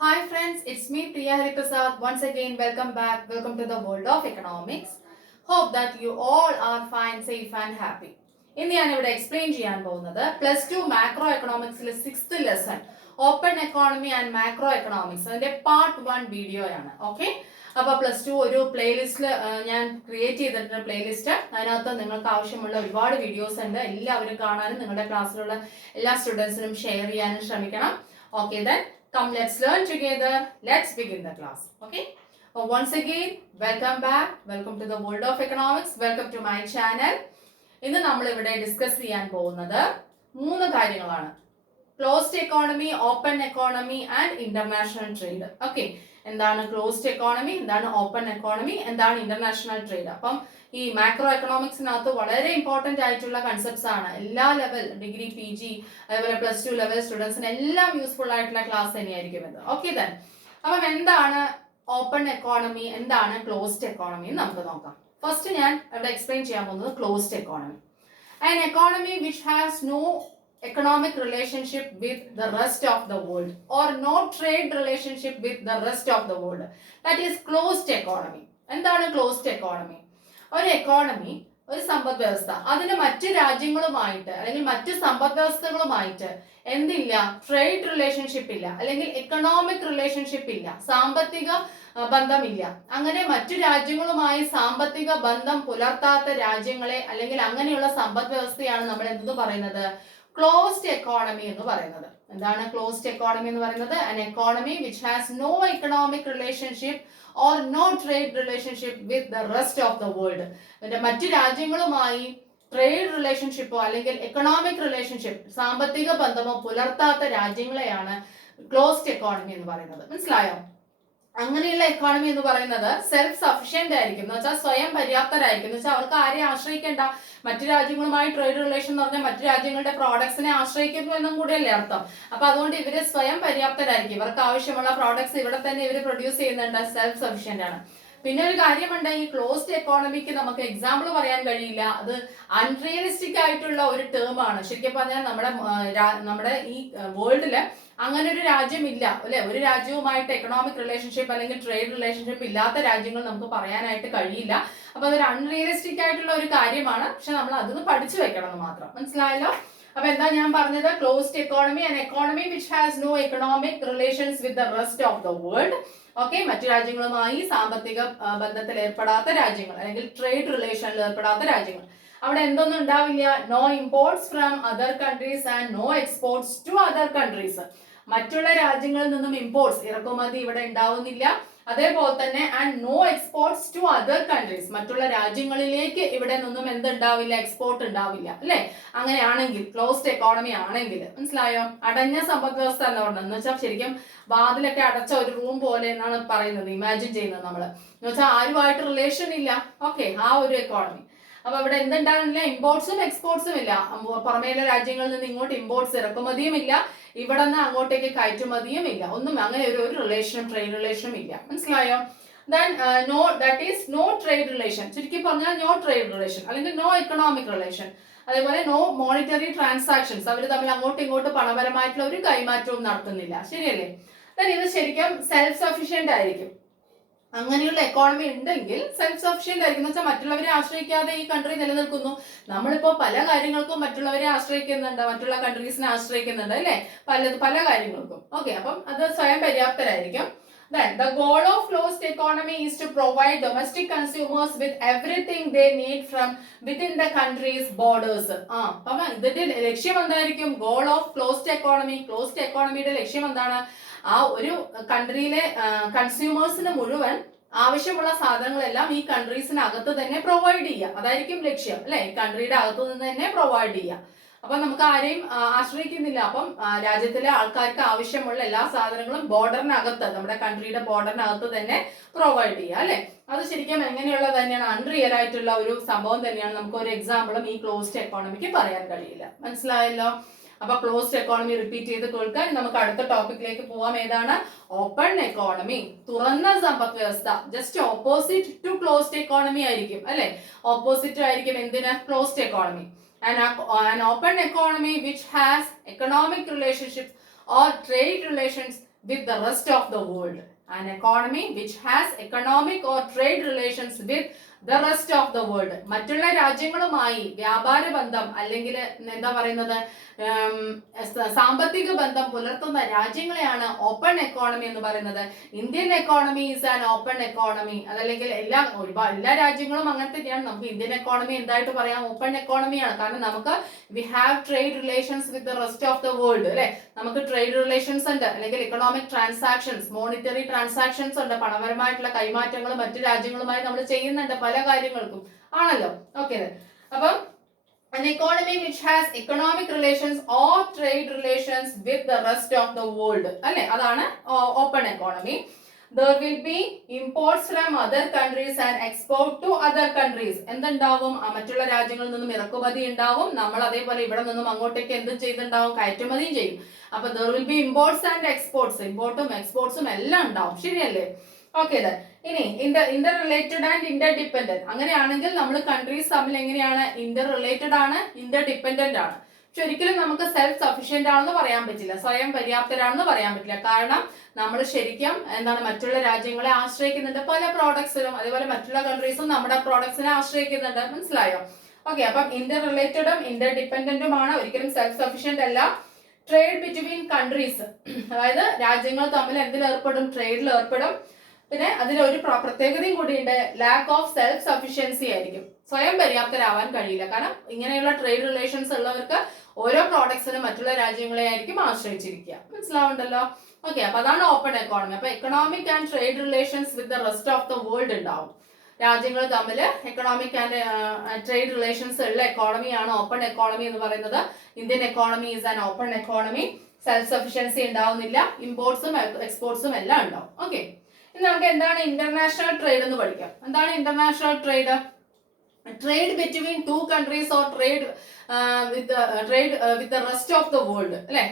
Hi friends, it's me Priya Hariprasad. Once again, welcome back. Welcome to the world of economics. Hope that you all are fine, safe and happy. ഇന്ന് ഞാൻ ഇവിടെ explain ചെയ്യാൻ പോകുന്നത് +2 macro എക്കണോമിക്സിലെ 6th lesson open economy and macro economics അതിന്റെ part 1 വീഡിയോയാണ്. Okay, അപ്പോൾ +2 ഒരു പ്ലേലിസ്റ്റിൽ ഞാൻ ക്രിയേറ്റ് ചെയ്തിട്ടുണ്ട് പ്ലേലിസ്റ്റ്. അതിനകത്ത് നിങ്ങൾക്ക് ആവശ്യമുള്ള ഒരുപാട് വീഡിയോസ് ഉണ്ട്. എല്ലാവരും കാണാനും നിങ്ങളുടെ ക്ലാസ്സിലുള്ള എല്ലാ സ്റ്റുഡൻസിനും ഷെയർ ചെയ്യാനും ശ്രമിക്കണം. Okay, then come, let's learn together. Let's begin the class. Okay. Once again, welcome back. Welcome to the world of economics. Welcome to my channel. ഇന്ന് നമ്മൾ ഇവിടെ ഡിസ്കസ് ചെയ്യാൻ പോകുന്നത് 3 കാര്യങ്ങളാണ്. Closed economy, open economy and international trade. Okay, എന്താണ് closed economy, എന്താണ് open economy, എന്താണ് international trade. അപ്പം ഈ മാക്രോ എക്കണോമിക്സിനകത്ത് വളരെ ഇമ്പോർട്ടന്റ് ആയിട്ടുള്ള കൺസെപ്റ്റ്സ് ആണ്. എല്ലാ ലെവൽ ഡിഗ്രി, PG, അതേപോലെ +2 ലെവൽ സ്റ്റുഡൻസിന് എല്ലാം യൂസ്ഫുൾ ആയിട്ടുള്ള ക്ലാസ് തന്നെയായിരിക്കും ഇത്. ഓക്കെ ദെൻ, അപ്പം എന്താണ് ഓപ്പൺ എക്കോണമി, എന്താണ് ക്ലോസ്ഡ് എക്കോണമി എന്ന് നമുക്ക് നോക്കാം. ഫസ്റ്റ് ഞാൻ ഇവിടെ എക്സ്പ്ലെയിൻ ചെയ്യാൻ പോകുന്നത് closed economy. An economy which has no economic relationship with the rest of the world or no trade relationship with the rest of the world, that is closed economy. എന്താണ് closed economy? ഒരു economy, ഒരു സമ്പദ് വ്യവസ്ഥ, അതിന് മറ്റ് രാജ്യങ്ങളുമായിട്ട് അല്ലെങ്കിൽ മറ്റ് സമ്പദ് വ്യവസ്ഥകളുമായിട്ട് എന്തില്ല, ട്രേഡ് റിലേഷൻഷിപ്പ് ഇല്ല, അല്ലെങ്കിൽ എക്കണോമിക് റിലേഷൻഷിപ്പ് ഇല്ല, സാമ്പത്തിക ബന്ധമില്ല. അങ്ങനെ മറ്റു രാജ്യങ്ങളുമായി സാമ്പത്തിക ബന്ധം പുലർത്താത്ത രാജ്യങ്ങളെ അല്ലെങ്കിൽ അങ്ങനെയുള്ള സമ്പദ് വ്യവസ്ഥയാണ് നമ്മൾ എന്ത് പറയുന്നത്, ക്ലോസ്ഡ് എക്കോണമി എന്ന് പറയുന്നത്. എന്താണ് ക്ലോസ്ഡ് എക്കോണമി എന്ന് പറയുന്നത്? an economy which has no economic relationship or no trade relationship with the rest of the world. മറ്റു രാജ്യങ്ങളുമായി ട്രേഡ് റിലേഷൻഷിപ്പോ അല്ലെങ്കിൽ എക്കണോമിക് റിലേഷൻഷിപ്പ്, സാമ്പത്തിക ബന്ധമോ പുലർത്താത്ത രാജ്യങ്ങളെയാണ് ക്ലോസ്ഡ് എക്കോണമി എന്ന് പറയുന്നത്. മനസ്സിലായോ? അങ്ങനെയുള്ള എക്കോണമി എന്ന് പറയുന്നത് സെൽഫ് സഫിഷ്യന്റ് ആയിരിക്കും, എന്ന് വെച്ചാൽ സ്വയം പര്യാപ്തരായിരിക്കും, എന്ന് വെച്ചാൽ അവർക്ക് ആരെയും ആശ്രയിക്കേണ്ട. മറ്റു രാജ്യങ്ങളുമായി ട്രേഡ് റിലേഷൻ എന്ന് പറഞ്ഞാൽ മറ്റു രാജ്യങ്ങളുടെ പ്രോഡക്ട്സിനെ ആശ്രയിക്കുന്നു എന്നും കൂടിയല്ലേ അർത്ഥം. അപ്പൊ അതുകൊണ്ട് ഇവര് സ്വയം പര്യാപ്തരായിരിക്കും, ഇവർക്ക് ആവശ്യമുള്ള പ്രോഡക്ട്സ് ഇവിടെ തന്നെ ഇവർ പ്രൊഡ്യൂസ് ചെയ്യുന്നുണ്ട്, സെൽഫ് സഫിഷ്യന്റ് ആണ്. പിന്നെ ഒരു കാര്യമുണ്ട്, ഈ ക്ലോസ്ഡ് എക്കോണമിക്ക് നമുക്ക് എക്സാമ്പിൾ പറയാൻ കഴിയില്ല, അത് അൺറിയലിസ്റ്റിക് ആയിട്ടുള്ള ഒരു ടേം ആണ്. ശരിക്കും പറഞ്ഞാൽ നമ്മുടെ ഈ വേൾഡില് അങ്ങനെ ഒരു രാജ്യമില്ല അല്ലെ. ഒരു രാജ്യവുമായിട്ട് എക്കണോമിക് റിലേഷൻഷിപ്പ് അല്ലെങ്കിൽ ട്രേഡ് റിലേഷൻഷിപ്പ് ഇല്ലാത്ത രാജ്യങ്ങൾ നമുക്ക് പറയാനായിട്ട് കഴിയില്ല. അപ്പൊ അതൊരു അൺറിയലിസ്റ്റിക് ആയിട്ടുള്ള ഒരു കാര്യമാണ്. പക്ഷെ നമ്മൾ അതൊന്ന് പഠിച്ചു വെക്കണം എന്ന് മാത്രം. മനസ്സിലായല്ലോ? അപ്പൊ എന്താ ഞാൻ പറഞ്ഞത്? Closed economy, an economy which has no economic relations with the rest of the world. Okay, മറ്റു രാജ്യങ്ങളുമായി സാമ്പത്തിക ബന്ധത്തിൽ ഏർപ്പെടാത്ത രാജ്യങ്ങൾ അല്ലെങ്കിൽ ട്രേഡ് റിലേഷനിൽ ഏർപ്പെടാത്ത രാജ്യങ്ങൾ. അവിടെ എന്തൊന്നും ഉണ്ടാവില്ല? No imports from other countries and no exports to other countries. മറ്റുള്ള രാജ്യങ്ങളിൽ നിന്നും ഇമ്പോർട്ട്സ്, ഇറക്കുമതി ഇവിടെ ഉണ്ടാവുന്നില്ല. അതേപോലെ തന്നെ and no exports to other countries, മറ്റുള്ള രാജ്യങ്ങളിലേക്ക് ഇവിടെ നിന്നും എന്തുണ്ടാവില്ല, എക്സ്പോർട്ട് ഉണ്ടാവില്ല അല്ലെ. അങ്ങനെയാണെങ്കിൽ ക്ലോസ്ഡ് എക്കോണമി ആണെങ്കിൽ, മനസ്സിലായോ? അടഞ്ഞ സമ്പദ് വ്യവസ്ഥ എന്ന് പറഞ്ഞത് എന്ന് വെച്ചാൽ ശരിക്കും വാതിലൊക്കെ അടച്ച ഒരു റൂം പോലെ എന്നാണ് പറയുന്നത്, ഇമാജിൻ ചെയ്യുന്നത് നമ്മള്. എന്ന് വെച്ചാൽ ആരുമായിട്ട് റിലേഷൻ ഇല്ല. ഓക്കെ, ആ ഒരു എക്കോണമി. അപ്പൊ ഇവിടെ എന്തുണ്ടാകുന്നില്ല, ഇമ്പോർട്ട്സും എക്സ്പോർട്സും ഇല്ല. പുറമേലെ രാജ്യങ്ങളിൽ നിന്ന് ഇങ്ങോട്ട് ഇമ്പോർട്ട്സ്, ഇറക്കുമതിയും ഇല്ല, ഇവിടെ നിന്ന് അങ്ങോട്ടേക്ക് കയറ്റുമതിയും ഇല്ല, ഒന്നും അങ്ങനെ ഒരു റിലേഷനും ട്രേഡ് റിലേഷനും ഇല്ല. മനസ്സിലായോ? Then no, that is no trade relation. ചുരുക്കി പറഞ്ഞാൽ നോ ട്രേഡ് റിലേഷൻ അല്ലെങ്കിൽ നോ എക്കണോമിക് റിലേഷൻ. അതേപോലെ നോ മോണിറ്ററി ട്രാൻസാക്ഷൻസ്, അവർ തമ്മിൽ അങ്ങോട്ടും ഇങ്ങോട്ടും പണപരമായിട്ടുള്ള ഒരു കൈമാറ്റവും നടത്തുന്നില്ല. ശരിയല്ലേ? ദെൻ ഇത് ശരിക്കും സെൽഫ് സഫിഷ്യന്റ് ആയിരിക്കും. അങ്ങനെയുള്ള എക്കോണമി ഉണ്ടെങ്കിൽ സെൽഫ് സഫിഷ്യന്റ് ആയിരിക്കും, എന്ന് വെച്ചാൽ മറ്റുള്ളവരെ ആശ്രയിക്കാതെ ഈ കൺട്രി നിലനിൽക്കുന്നു. നമ്മളിപ്പോ പല കാര്യങ്ങൾക്കും മറ്റുള്ളവരെ ആശ്രയിക്കുന്നുണ്ട്, മറ്റുള്ള കൺട്രീസിനെ ആശ്രയിക്കുന്നുണ്ട് അല്ലെ, പല കാര്യങ്ങൾക്കും. ഓക്കെ, അപ്പം അത് സ്വയം പര്യാപ്തരായിരിക്കും. Then the goal of closed economy is to provide domestic consumers with everything they need from within the country's borders. അപ്പം ഇതിന്റെ ലക്ഷ്യം എന്തായിരിക്കും? Goal of closed economy, closed എക്കോണമിയുടെ ലക്ഷ്യം എന്താണ്? ആ ഒരു കൺട്രിയിലെ കൺസ്യൂമേഴ്സിന് മുഴുവൻ ആവശ്യമുള്ള സാധനങ്ങളെല്ലാം ഈ കൺട്രീസിനകത്ത് തന്നെ പ്രൊവൈഡ് ചെയ്യുക, അതായിരിക്കും ലക്ഷ്യം അല്ലെ. കൺട്രിയുടെ അകത്തു നിന്ന് തന്നെ പ്രൊവൈഡ് ചെയ്യുക. അപ്പൊ നമുക്ക് ആരെയും ആശ്രയിക്കുന്നില്ല. അപ്പം രാജ്യത്തിലെ ആൾക്കാർക്ക് ആവശ്യമുള്ള എല്ലാ സാധനങ്ങളും ബോർഡറിനകത്ത്, നമ്മുടെ കൺട്രിയുടെ ബോർഡറിനകത്ത് തന്നെ പ്രൊവൈഡ് ചെയ്യുക അല്ലെ. അത് ശരിക്കും എങ്ങനെയുള്ളത് തന്നെയാണ്, അൺറിയൽ ആയിട്ടുള്ള ഒരു സംഭവം തന്നെയാണ്. നമുക്ക് ഒരു എക്സാമ്പിളും ഈ ക്ലോസ്ഡ് എക്കോണമിക്ക് പറയാൻ കഴിയില്ല. മനസ്സിലായല്ലോ? അപ്പൊ ക്ലോസ്ഡ് എക്കോണമി റിപ്പീറ്റ് ചെയ്ത് കേൾക്കാൻ നമുക്ക് അടുത്ത ടോപ്പിക്കിലേക്ക് പോവാം. ഏതാണ്? ഓപ്പൺ എക്കോണമി, തുറന്ന സമ്പദ് വ്യവസ്ഥ. Just opposite to closed economy ആയിരിക്കും അല്ലെ. ഓപ്പോസിറ്റ് ആയിരിക്കും എന്തിന്? Closed economy. An open economy which has economic relationships or trade relations with the rest of the world. An economy which has economic or trade relations with the rest of the world. മറ്റുള്ള രാജ്യങ്ങളുമായി വ്യാപാര ബന്ധം അല്ലെങ്കിൽ എന്താ പറയുന്നത് സാമ്പത്തിക ബന്ധം പുലർത്തുന്ന രാജ്യങ്ങളെയാണ് ഓപ്പൺ എക്കോണമി എന്ന് പറയുന്നത്. Indian economy is an open economy. അതല്ലെങ്കിൽ എല്ലാ രാജ്യങ്ങളും അങ്ങനെ തന്നെയാണ്. നമുക്ക് ഇന്ത്യൻ എക്കോണമി എന്തായിട്ട് പറയാം? ഓപ്പൺ എക്കോണമിയാണ്. കാരണം നമുക്ക് we have trade relations with the rest of the world അല്ലെ. നമുക്ക് ട്രേഡ് റിലേഷൻസ് ഉണ്ട്, അല്ലെങ്കിൽ ഇക്കണോമിക് ട്രാൻസാക്ഷൻസ്, മോണിറ്ററി ട്രാൻസാക്ഷൻസ് ഉണ്ട്, പണപരമായിട്ടുള്ള കൈമാറ്റങ്ങൾ മറ്റു രാജ്യങ്ങളുമായി നമ്മൾ ചെയ്യുന്നുണ്ട് പല കാര്യങ്ങൾക്കും ആണല്ലോ. ഓക്കെ, അപ്പം an economy which has economic relations or trade relations with the rest of the world അല്ലെ, അതാണ് open economy. There will be imports from other countries and export to other countries. എന്തുണ്ടാവും? മറ്റുള്ള രാജ്യങ്ങളിൽ നിന്നും ഇറക്കുമതി ഉണ്ടാവും. നമ്മൾ അതേപോലെ ഇവിടെ നിന്നും അങ്ങോട്ടേക്ക് എന്തും ചെയ്തിട്ടുണ്ടാവും? കയറ്റുമതിയും ചെയ്യും. അപ്പൊ there will be imports and exports. ഇമ്പോർട്ടും എക്സ്പോർട്സും എല്ലാം ഉണ്ടാവും. ശരിയല്ലേ? ഓക്കെ, ഇനി Inter related and Inter dependent. അങ്ങനെയാണെങ്കിൽ നമ്മൾ കൺട്രീസ് തമ്മിൽ എങ്ങനെയാണ്? ഇന്റർ റിലേറ്റഡ് ആണ്, ഇന്റർ ഡിപ്പെൻഡന്റ് ആണ്. പക്ഷെ ഒരിക്കലും നമുക്ക് സെൽഫ് സഫീഷ്യന്റ് ആണെന്ന് പറയാൻ പറ്റില്ല, സ്വയം പര്യാപ്തരാണെന്ന് പറയാൻ പറ്റില്ല. കാരണം നമ്മൾ ശരിക്കും എന്താണ് മറ്റുള്ള രാജ്യങ്ങളെ ആശ്രയിക്കുന്നുണ്ട് പല പ്രോഡക്ട്സിനും. അതേപോലെ മറ്റുള്ള കൺട്രീസും നമ്മുടെ പ്രോഡക്ട്സിനെ ആശ്രയിക്കുന്നുണ്ട്. മനസ്സിലായോ? ഓക്കെ, അപ്പം ഇന്റർ റിലേറ്റഡും ഇന്റർ ഡിപ്പെൻഡന്റുമാണ്, ഒരിക്കലും സെൽഫ് സഫീഷ്യന്റ് അല്ല. ട്രേഡ് ബിറ്റ്വീൻ കൺട്രീസ്, അതായത് രാജ്യങ്ങൾ തമ്മിൽ എന്തിലേർപ്പെടും? ട്രേഡിൽ ഏർപ്പെടും. പിന്നെ അതിലൊരു പ്രത്യേകതയും കൂടിയുണ്ട്, ലാക്ക് ഓഫ് സെൽഫ് സഫീഷ്യൻസി ആയിരിക്കും. സ്വയം പര്യാപ്തരാവാൻ കഴിയില്ല. കാരണം ഇങ്ങനെയുള്ള ട്രേഡ് റിലേഷൻസ് ഉള്ളവർക്ക് ഓരോ പ്രോഡക്ട്സിനും മറ്റുള്ള രാജ്യങ്ങളെ ആയിരിക്കും ആശ്രയിച്ചിരിക്കുക. മനസ്സിലാവുണ്ടല്ലോ? ഓക്കെ, അപ്പൊ അതാണ് ഓപ്പൺ എക്കോണമി. അപ്പൊ economic and trade relations with the rest of the world ഉണ്ടാവും. രാജ്യങ്ങൾ തമ്മിൽ എക്കണോമിക് ആൻഡ് ട്രേഡ് റിലേഷൻസ് ഉള്ള എക്കോണമിയാണ് ഓപ്പൺ എക്കോണമി എന്ന് പറയുന്നത്. Indian economy is an open economy. Self sufficiency ഉണ്ടാവുന്നില്ല, ഇമ്പോർട്ട്സും എക്സ്പോർട്ട്സും എല്ലാം ഉണ്ടാവും. ഓക്കെ, ഇനി നമുക്ക് എന്താണ് ഇന്റർനാഷണൽ ട്രേഡ് എന്ന് പഠിക്കാം. എന്താണ് international trade? Trade between two countries or trade with the rest of the world അല്ലെ.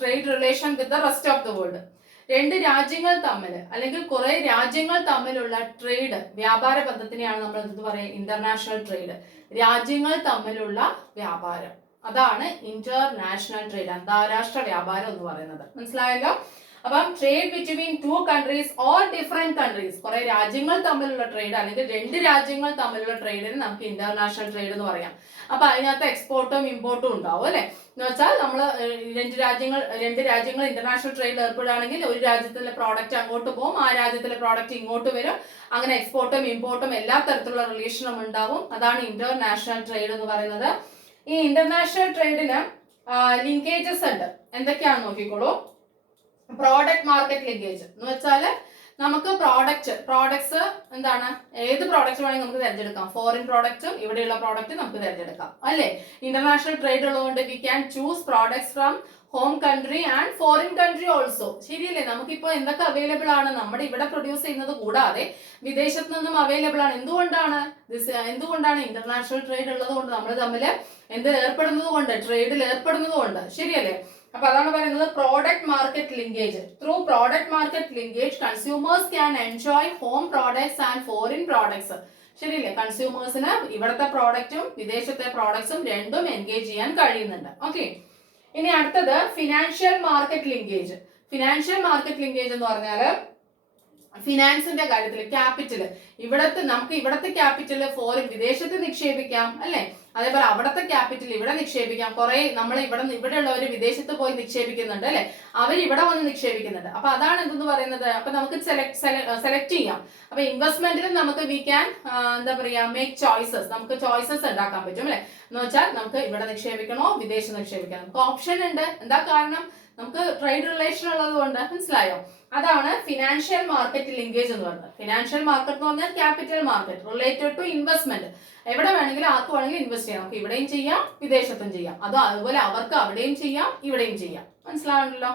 Trade relation with the rest of the world. രണ്ട് രാജ്യങ്ങൾ തമ്മിൽ അല്ലെങ്കിൽ കുറെ രാജ്യങ്ങൾ തമ്മിലുള്ള ട്രേഡ്, വ്യാപാര ബന്ധത്തിനെയാണ് നമ്മൾ എന്ത് പറയുക? International trade. രാജ്യങ്ങൾ തമ്മിലുള്ള വ്യാപാരം, അതാണ് ഇന്റർനാഷണൽ ട്രേഡ്, അന്താരാഷ്ട്ര വ്യാപാരം എന്ന് പറയുന്നത്. മനസ്സിലായല്ലോ? അപ്പം trade between two countries or different countries, കുറെ രാജ്യങ്ങൾ തമ്മിലുള്ള ട്രേഡ് അല്ലെങ്കിൽ രണ്ട് രാജ്യങ്ങൾ തമ്മിലുള്ള ട്രേഡിന് നമുക്ക് ഇന്റർനാഷണൽ ട്രേഡ് എന്ന് പറയാം. അപ്പൊ അതിനകത്ത് എക്സ്പോർട്ടും ഇമ്പോർട്ടും ഉണ്ടാവും അല്ലെ. എന്ന് വെച്ചാൽ നമ്മൾ രണ്ട് രാജ്യങ്ങൾ ഇന്റർനാഷണൽ ട്രേഡിൽ ഏർപ്പെടുകയാണെങ്കിൽ ഒരു രാജ്യത്തിലെ പ്രോഡക്റ്റ് അങ്ങോട്ട് പോകും, ആ രാജ്യത്തിലെ പ്രോഡക്റ്റ് ഇങ്ങോട്ട് വരും. അങ്ങനെ എക്സ്പോർട്ടും ഇമ്പോർട്ടും എല്ലാ തരത്തിലുള്ള റിലേഷനും ഉണ്ടാവും. അതാണ് ഇന്റർനാഷണൽ ട്രേഡ് എന്ന് പറയുന്നത്. ഈ ഇന്റർനാഷണൽ ട്രേഡിന് ലിങ്കേജസ് ഉണ്ട്. എന്തൊക്കെയാണെന്ന് നോക്കിക്കോളൂ. പ്രോഡക്റ്റ് മാർക്കറ്റ് ലിങ്കേജ് എന്ന് വെച്ചാൽ നമുക്ക് പ്രോഡക്ട്സ് എന്താണ്? ഏത് പ്രോഡക്റ്റ് വേണമെങ്കിൽ നമുക്ക് തിരഞ്ഞെടുക്കാം. ഫോറിൻ പ്രോഡക്റ്റും ഇവിടെയുള്ള പ്രോഡക്റ്റ് നമുക്ക് തിരഞ്ഞെടുക്കാം അല്ലേ. ഇന്റർനാഷണൽ ട്രേഡ് ഉള്ളതുകൊണ്ട് we can choose products from home country and foreign country also. ശരിയല്ലേ? നമുക്കിപ്പോ എന്തൊക്കെ അവൈലബിൾ ആണ്? നമ്മുടെ ഇവിടെ പ്രൊഡ്യൂസ് ചെയ്യുന്നത് കൂടാതെ വിദേശത്ത് നിന്നും അവൈലബിൾ ആണ്. എന്തുകൊണ്ടാണ്? ഇന്റർനാഷണൽ ട്രേഡ് ഉള്ളത് കൊണ്ട്, നമ്മൾ തമ്മിൽ ഏർപ്പെടുന്നത് കൊണ്ട്, ട്രേഡിൽ ഏർപ്പെടുന്നത് കൊണ്ട്. ശരിയല്ലേ? അപ്പൊ അതാണ് പറയുന്നത് product market linkage. Through product market linkage consumers can enjoy home products and foreign products. ശരിയല്ലേ? കൺസ്യൂമേഴ്സിന് ഇവിടുത്തെ പ്രോഡക്റ്റും വിദേശത്തെ പ്രോഡക്ട്സും രണ്ടും എൻഗേജ് ചെയ്യാൻ കഴിയുന്നുണ്ട്. ഓക്കെ, ഇനി അടുത്തത് financial market linkage. Financial market linkage എന്ന് പറഞ്ഞാൽ ഫിനാൻസിന്റെ കാര്യത്തിൽ ക്യാപിറ്റൽ, നമുക്ക് ഇവിടത്തെ ക്യാപിറ്റൽ ഫോറിൻ വിദേശത്ത് നിക്ഷേപിക്കാം അല്ലെ. അതേപോലെ അവിടത്തെ ക്യാപിറ്റൽ ഇവിടെ നിക്ഷേപിക്കാം. കുറെ നമ്മൾ ഇവിടെ ഉള്ളവർ വിദേശത്ത് പോയി നിക്ഷേപിക്കുന്നുണ്ട് അല്ലെ, അവർ ഇവിടെ വന്ന് നിക്ഷേപിക്കുന്നുണ്ട്. അപ്പൊ അതാണ് എന്തെന്ന് പറയുന്നത്. അപ്പൊ നമുക്ക് സെലക്ട് ചെയ്യാം. അപ്പൊ ഇൻവെസ്റ്റ്മെന്റിലും നമുക്ക് വി ക്യാൻ എന്താ പറയാ മേക്ക് ചോയ്സസ്. നമുക്ക് ചോയ്സസ് ഉണ്ടാക്കാൻ പറ്റും അല്ലെ. എന്ന് വെച്ചാൽ നമുക്ക് ഇവിടെ നിക്ഷേപിക്കണോ വിദേശത്ത് നിക്ഷേപിക്കണോ, നമുക്ക് ഓപ്ഷൻ ഉണ്ട്. എന്താ കാരണം? നമുക്ക് ട്രേഡ് റിലേഷൻ ഉള്ളത് കൊണ്ട്. മനസ്സിലായോ? അതാണ് ഫിനാൻഷ്യൽ മാർക്കറ്റ് ലിങ്കേജ് എന്ന് പറയുന്നത്. ഫിനാൻഷ്യൽ മാർക്കറ്റ് എന്ന് പറഞ്ഞാൽ capital market related to investment. എവിടെ വേണമെങ്കിലും ആർക്ക് വേണമെങ്കിലും ഇൻവെസ്റ്റ് ചെയ്യാം. നമുക്ക് ഇവിടെയും ചെയ്യാം വിദേശത്തും ചെയ്യാം. അതുപോലെ അവർക്ക് അവിടെയും ചെയ്യാം ഇവിടെയും ചെയ്യാം. മനസ്സിലാവുണ്ടല്ലോ?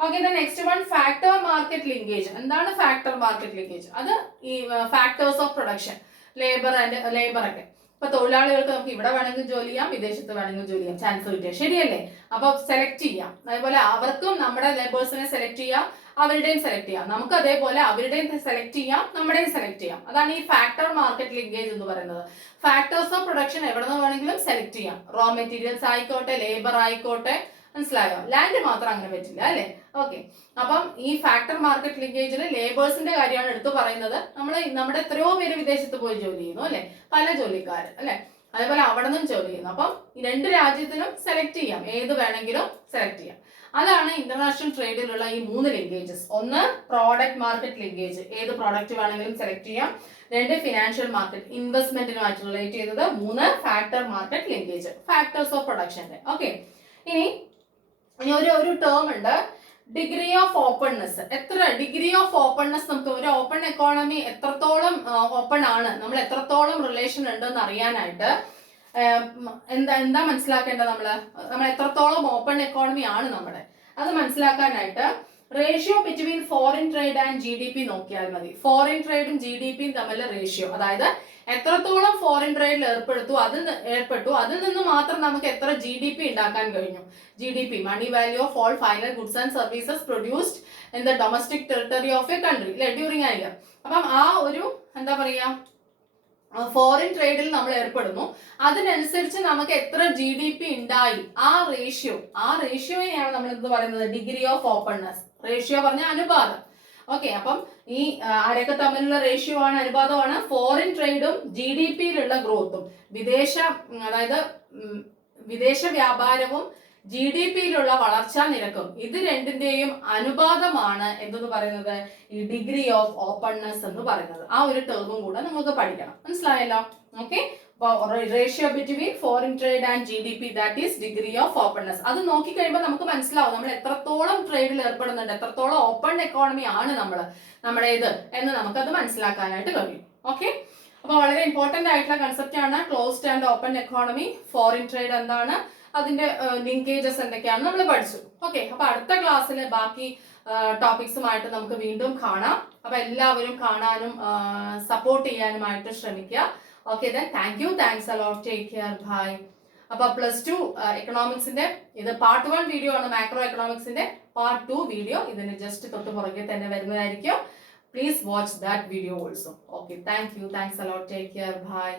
Okay, next one factor market linkage. എന്താണ് ഫാക്ടർ മാർക്കറ്റ് ലിങ്കേജ്? അത് ഈ ഫാക്ടേഴ്സ് ഓഫ് പ്രൊഡക്ഷൻ, ലേബർ ഒക്കെ. ഇപ്പൊ തൊഴിലാളികൾക്ക് നമുക്ക് ഇവിടെ വേണമെങ്കിൽ ജോലി ചെയ്യാം, വിദേശത്ത് വേണമെങ്കിൽ ജോലി ചെയ്യാം, ചാൻസ് കിട്ടിയാൽ. ശരിയല്ലേ? അപ്പൊ സെലക്ട് ചെയ്യാം. അതേപോലെ അവർക്കും നമ്മുടെ ലേബേഴ്സിനെ സെലക്ട് ചെയ്യാം, അവരുടെയും സെലക്ട് ചെയ്യാം. നമുക്ക് അതേപോലെ അവരുടെയും സെലക്ട് ചെയ്യാം, നമ്മുടെയും സെലക്ട് ചെയ്യാം. അതാണ് ഈ ഫാക്ടർ മാർക്കറ്റ് ലിങ്കേജ് എന്ന് പറയുന്നത്. ഫാക്ടേഴ്സ് ഓഫ് പ്രൊഡക്ഷൻ എവിടെ നിന്ന് വേണമെങ്കിലും സെലക്ട് ചെയ്യാം. റോ മെറ്റീരിയൽസ് ആയിക്കോട്ടെ, ലേബർ ആയിക്കോട്ടെ, മനസ്സിലായോ? ലാൻഡ് മാത്രം അങ്ങനെ പറ്റില്ല അല്ലേ? ഓക്കെ. അപ്പം ഈ ഫാക്ടർ മാർക്കറ്റ് ലിങ്കേജിൽ ലേബേഴ്സിന്റെ കാര്യമാണ് എടുത്തു പറയുന്നത്. നമ്മുടെ എത്രയോ പേര് വിദേശത്ത് പോയി ജോലി ചെയ്യുന്നു അല്ലെ, പല ജോലിക്കാർ അല്ലെ, അതേപോലെ അവിടെ നിന്നും ജോലി ചെയ്യുന്നു. അപ്പം രണ്ട് രാജ്യത്തിലും സെലക്ട് ചെയ്യാം, ഏത് വേണമെങ്കിലും സെലക്ട് ചെയ്യാം. അതാണ് ഇന്റർനാഷണൽ ട്രേഡിലുള്ള ഈ 3 ലിങ്കേജസ്. ഒന്ന് പ്രോഡക്റ്റ് മാർക്കറ്റ് ലിങ്കേജ്, ഏത് പ്രോഡക്റ്റ് വേണമെങ്കിലും സെലക്ട് ചെയ്യാം. 2 ഫിനാൻഷ്യൽ മാർക്കറ്റ്, ഇൻവെസ്റ്റ്മെന്റിനുമായിട്ട് റിലേറ്റ് ചെയ്തത്. 3 factor market linkage, factors of പ്രൊഡക്ഷന്റെ. ഓക്കെ. ഇനി ഒരു ടേം ഉണ്ട്, ഡിഗ്രി ഓഫ് ഓപ്പൺനെസ്. എത്ര ഡിഗ്രി ഓഫ് ഓപ്പൺനെസ്, നമുക്ക് ഒരു ഓപ്പൺ എക്കോണമി എത്രത്തോളം ഓപ്പൺ ആണ്, നമ്മൾ എത്രത്തോളം റിലേഷൻ ഉണ്ടെന്ന് അറിയാനായിട്ട് എന്താ മനസ്സിലാക്കേണ്ടത്? നമ്മൾ എത്രത്തോളം ഓപ്പൺ എക്കോണമി ആണ് നമ്മുടെ, അത് മനസ്സിലാക്കാനായിട്ട് ratio between foreign trade and GDP നോക്കിയാൽ മതി. ഫോറിൻ ട്രേഡും GDPയും തമ്മിലുള്ള റേഷ്യോ, അതായത് എത്രത്തോളം ഫോറിൻ ട്രേഡിൽ ഏർപ്പെട്ടു അതിൽ നിന്ന് മാത്രം നമുക്ക് എത്ര GDP ഉണ്ടാക്കാൻ കഴിഞ്ഞു. GDP, money value of all final goods and services produced in the domestic territory of a country during a year. അപ്പം ആ ഒരു എന്താ പറയാ, ഫോറിൻ ട്രേഡിൽ നമ്മൾ ഏർപ്പെടുന്നു, അതിനനുസരിച്ച് നമുക്ക് എത്ര GDP ഉണ്ടായി, ആ റേഷ്യോയെയാണ് നമ്മൾ എന്ത് പറയുന്നത്, ഡിഗ്രി ഓഫ് ഓപ്പൺനെസ്. റേഷ്യോ പറഞ്ഞ അനുപാതം. ഓക്കെ. അപ്പം ഈ ആരൊക്കെ തമ്മിലുള്ള റേഷ്യോ ആണ്, അനുപാതമാണ്? ഫോറിൻ ട്രേഡും GDPയിലുള്ള ഗ്രോത്തും, അതായത് വിദേശ വ്യാപാരവും GDPയിലുള്ള വളർച്ചാ നിരക്കും, ഇത് രണ്ടിന്റെയും അനുപാതമാണ് എന്തെന്ന് പറയുന്നത്, ഈ ഡിഗ്രി ഓഫ് ഓപ്പൺനെസ് എന്ന് പറയുന്നത്. ആ ഒരു ടേമും കൂടെ നിങ്ങൾക്ക് പഠിക്കണം. മനസ്സിലായല്ലോ? Okay. Ratio between foreign trade and GDP, that is degree of openness. അത് നോക്കിക്കഴിയുമ്പോൾ നമുക്ക് മനസ്സിലാവും നമ്മൾ എത്രത്തോളം ട്രേഡിൽ ഏർപ്പെടുന്നുണ്ട്, എത്രത്തോളം ഓപ്പൺ എക്കോണമി ആണ് നമ്മുടേത് എന്ന് നമുക്കത് മനസ്സിലാക്കാനായിട്ട് കഴിയും. ഓക്കെ. അപ്പൊ വളരെ ഇമ്പോർട്ടന്റ് ആയിട്ടുള്ള കൺസെപ്റ്റ് ആണ് closed and open economy. Foreign trade എന്താണ്, അതിന്റെ ലിങ്കേജസ് എന്തൊക്കെയാണ് നമ്മൾ പഠിച്ചു. ഓക്കെ. അപ്പൊ അടുത്ത ക്ലാസ്സിൽ ബാക്കി ടോപ്പിക്സുമായിട്ട് നമുക്ക് വീണ്ടും കാണാം. അപ്പൊ എല്ലാവരും കാണാനും സപ്പോർട്ട് ചെയ്യാനുമായിട്ട് ശ്രമിക്കുക. Okay, then thank you, thanks a lot, take care, bye. അപ്പൊ +2 എക്കണോമിക്സിന്റെ ഇത് പാർട്ട് 1 വീഡിയോ ആണ്. മാക്രോ എക്കണോമിക്സിന്റെ പാർട്ട് 2 വീഡിയോ ഇതിന് ജസ്റ്റ് തൊട്ട് പുറകെ തന്നെ വരുന്നതായിരിക്കും. Please watch that video also. Okay, thank you, thanks a lot, take care, bye.